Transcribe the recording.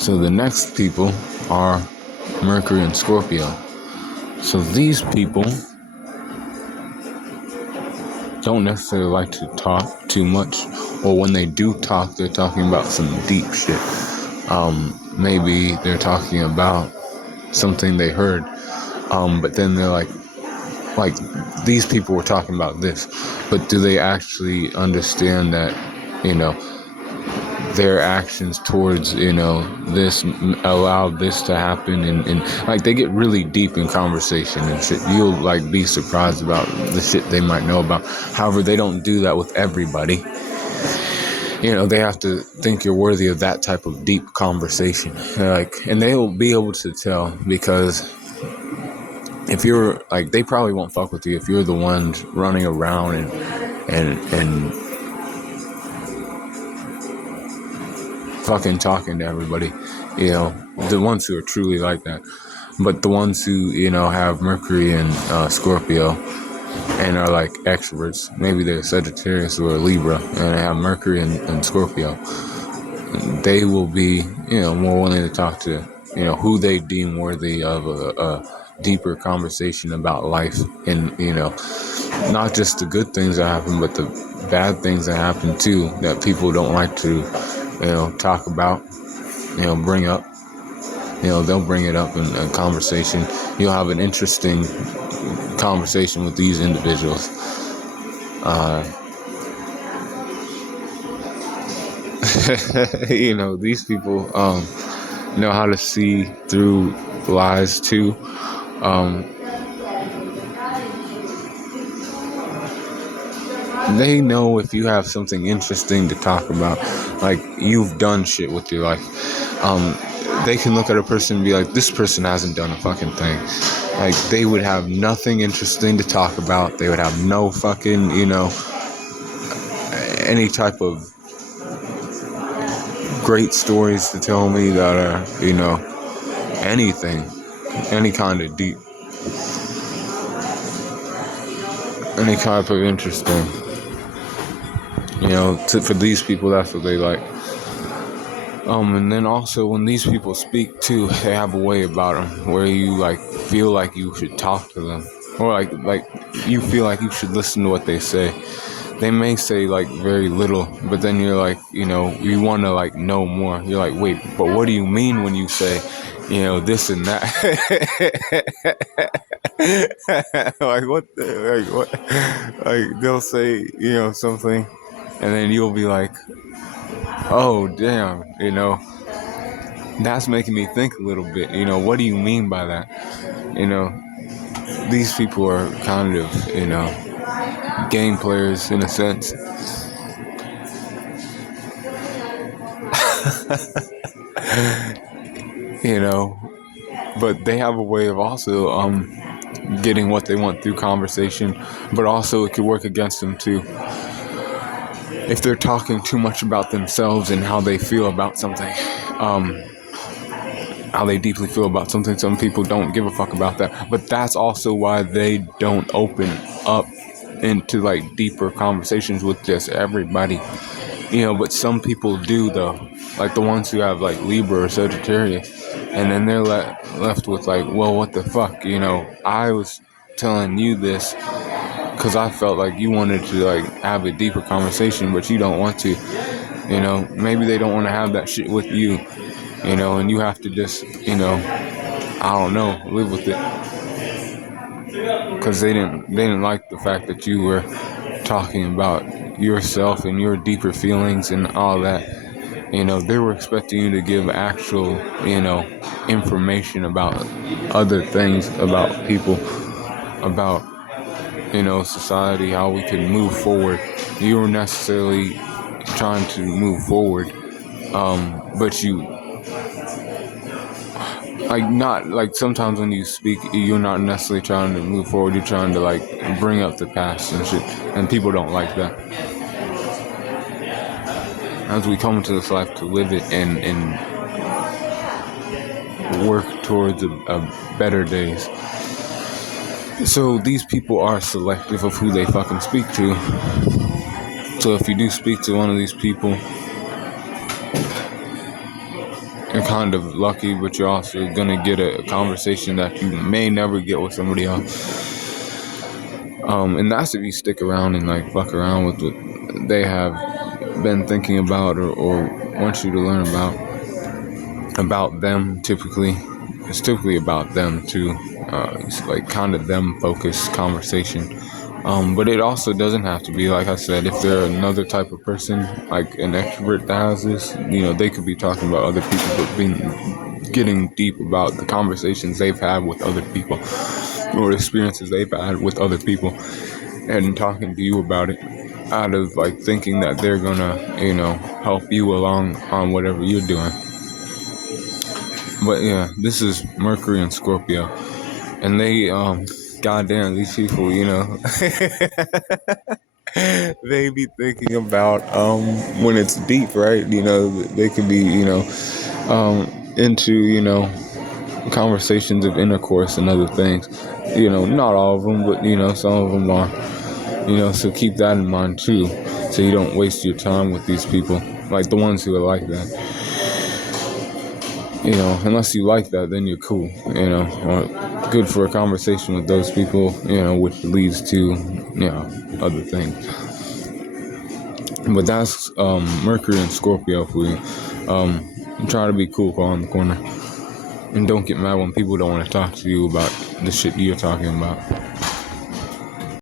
So the next people are Mercury and Scorpio. So these people don't necessarily like to talk too much, or when they do talk, they're talking about some deep shit. Maybe they're talking about something they heard, but then they're like these people were talking about this, but do they actually understand that, their actions towards, this allowed this to happen, and like they get really deep in conversation and shit. You'll like be surprised about the shit they might know about. However, they don't do that with everybody. They have to think you're worthy of that type of deep conversation. And they'll be able to tell, because if you're like, they probably won't fuck with you if you're the one running around and fucking talking to everybody, the ones who are truly like that. But the ones who, have Mercury and Scorpio and are like extroverts, maybe they're Sagittarius or a Libra, and they have Mercury and Scorpio, they will be, more willing to talk to, who they deem worthy of a deeper conversation about life, and, not just the good things that happen, but the bad things that happen too, that people don't like to, talk about, bring up. They'll bring it up in a conversation. You'll have an interesting conversation with these individuals. These people know how to see through lies too. They know if you have something interesting to talk about, like you've done shit with your life. They can look at a person and be like, this person hasn't done a fucking thing. Like, they would have nothing interesting to talk about. They would have no fucking, any type of great stories to tell me that are, anything, any kind of deep, any type of interesting. For these people, that's what they like. And then also when these people speak too, they have a way about them where you like feel like you should talk to them, or like you feel like you should listen to what they say. They may say like very little, but then you're like, you want to like know more. You're like, wait, but what do you mean when you say, this and that? Like what? Like they'll say, something, and then you'll be like, oh damn, that's making me think a little bit. What do you mean by that? These people are kind of, game players in a sense. But they have a way of also getting what they want through conversation, but also it could work against them too. If they're talking too much about themselves and how they feel about something, how they deeply feel about something, some people don't give a fuck about that. But that's also why they don't open up into like deeper conversations with just everybody. But some people do though, like the ones who have like Libra or Sagittarius, and then they're left with like, well, what the fuck, I was telling you this because I felt like you wanted to like have a deeper conversation, but you don't want to. Maybe they don't want to have that shit with you, and you have to just, I don't know, live with it, because they didn't like the fact that you were talking about yourself and your deeper feelings and all that. They were expecting you to give actual, information about other things, about people, about, society, how we can move forward. You were necessarily trying to move forward, but you, like, not, like, sometimes when you speak, you're not necessarily trying to move forward, you're trying to, like, bring up the past and shit, and people don't like that. As we come into this life to live it and work towards a better days. So these people are selective of who they fucking speak to. So if you do speak to one of these people, you're kind of lucky, but you're also gonna get a conversation that you may never get with somebody else. And that's if you stick around and like fuck around with what they have been thinking about or want you to learn about them. Typically, it's typically about them too. It's like kind of them focused conversation. But it also doesn't have to be, like I said, if they're another type of person, like an extrovert that has this, they could be talking about other people, but getting deep about the conversations they've had with other people or experiences they've had with other people and talking to you about it out of like thinking that they're gonna, help you along on whatever you're doing. But yeah, this is Mercury and Scorpio. And they, goddamn, these people, they be thinking about, when it's deep, right? They could be, into, conversations of intercourse and other things. Not all of them, but, some of them are. So keep that in mind too, so you don't waste your time with these people, like the ones who are like that. Unless you like that, then you're cool, or good for a conversation with those people, which leads to, other things. But that's Mercury and Scorpio for you. Try to be cool on the corner. And don't get mad when people don't want to talk to you about the shit you're talking about.